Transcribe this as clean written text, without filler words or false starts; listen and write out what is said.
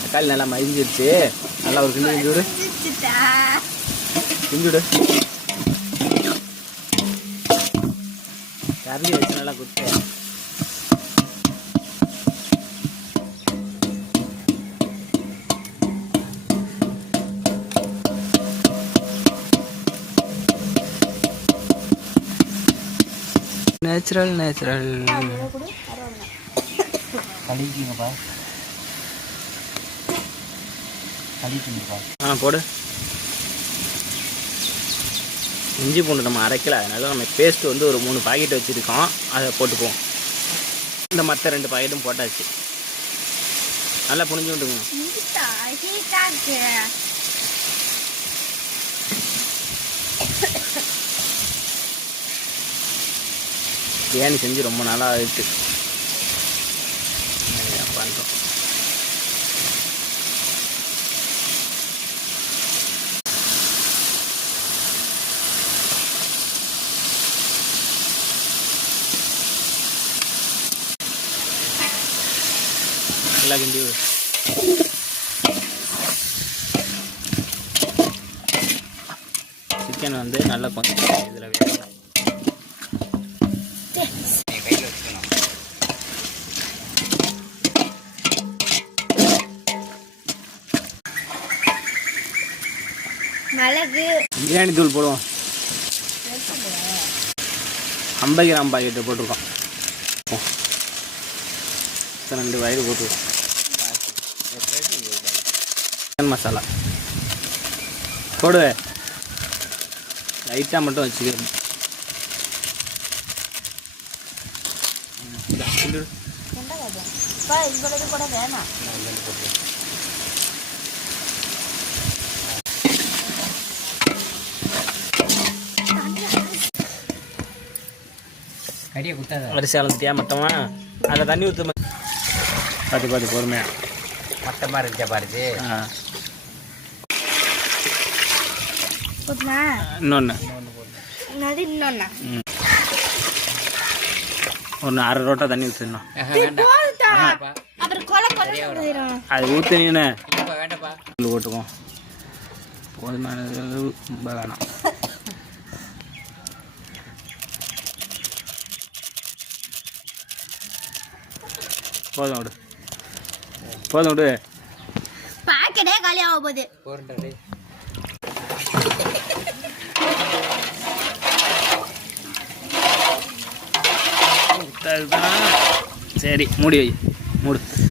தக்காளி நல்லா மதிஞ்சிருச்சு. நல்லா ஒரு கிண்டி கிண்டி விடு. கிண்டி விடு. கரண்டி வச்சு நல்லா குத்து. Natural natural. கழிக்குங்கப்பா. கழிக்குங்கப்பா. போடு. இஞ்சி பூண்டு நம்ம அரைக்கல, அதனால நம்ம பேஸ்ட் வந்து ஒரு 3 பாக்கெட் வச்சுருக்கோம், அதை போட்டுக்குவோம். இந்த மற்ற 2 பாக்கெட்டும் போட்டாச்சு. நல்லா புரிஞ்சு விட்டுங்க. பிரியாணி செஞ்சு ரொம்ப நாளாக ஆகிட்டு பண்ணுறோம். நல்லா கிண்டி சிக்கன் வந்து நல்லா கொஞ்சம் இதில் வேணும். மிளகு பிரியாணி தூள் போடுவோம். 50 கிராம் பாக்கெட்டு போட்டிருக்கோம். 2 வயது போட்டுருக்கோம். சிக்கன் மசாலா போடு. லைட்டாக மட்டும் வச்சுக்கிறோம். கூட வேணாம். கடியை குத்தாத. அரிசி அளந்துட்டியா மட்டமா? அதில் தண்ணி ஊற்று. பார்த்து பொறுமையாக. மட்டமாக இருந்துச்சா பாருச்சு. இன்னொன்று ஒன்று 1/2 ரோட்டா தண்ணி ஊற்றிடணும். அது ஊற்றினீன்னு வேண்டாப்பா. போட்டுக்குவோம். போதுமான ரொம்ப வேணாம். போதும் விடு. போதும் விடு. பாக்கெட்டே காலி ஆக போகுது. சரி மூடி வை. மூடு.